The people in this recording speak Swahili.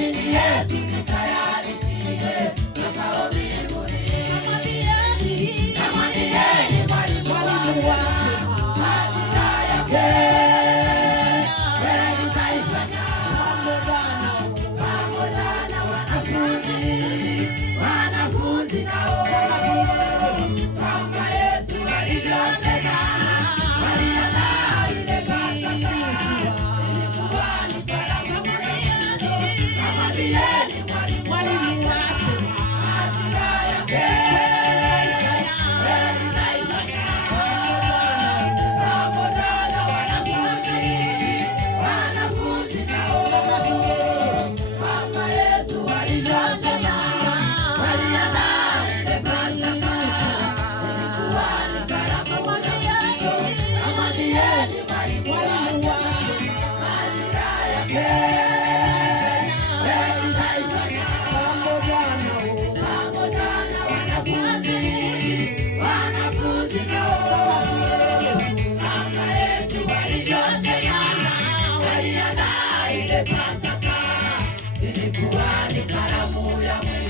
mwamini Yesu nitayarishie makao mbinguni. Kamwambieni mwalimu wake majira yake, kweli kaifanya pamoja na wanafunzi nao, kwamba Yesu alivyosema waliandaa ile Pasaka, ilikuwa ni karamu ya Yesu. Kamwambieni mwalimu wake majira yake, kweli kaifanya pamoja na wanafunzi nao, kwamba Yesu alivyosema waliandaa ile Pasaka, ilikuwa ni karamu ya Yesu. Kamwambieni mwalimu wake majira yake, kweli kaifanya pamoja na wanafunzi nao, kama Yesu alivyosema waliandaa ile Pasaka, ilikuwa ni karamu ya Mungu.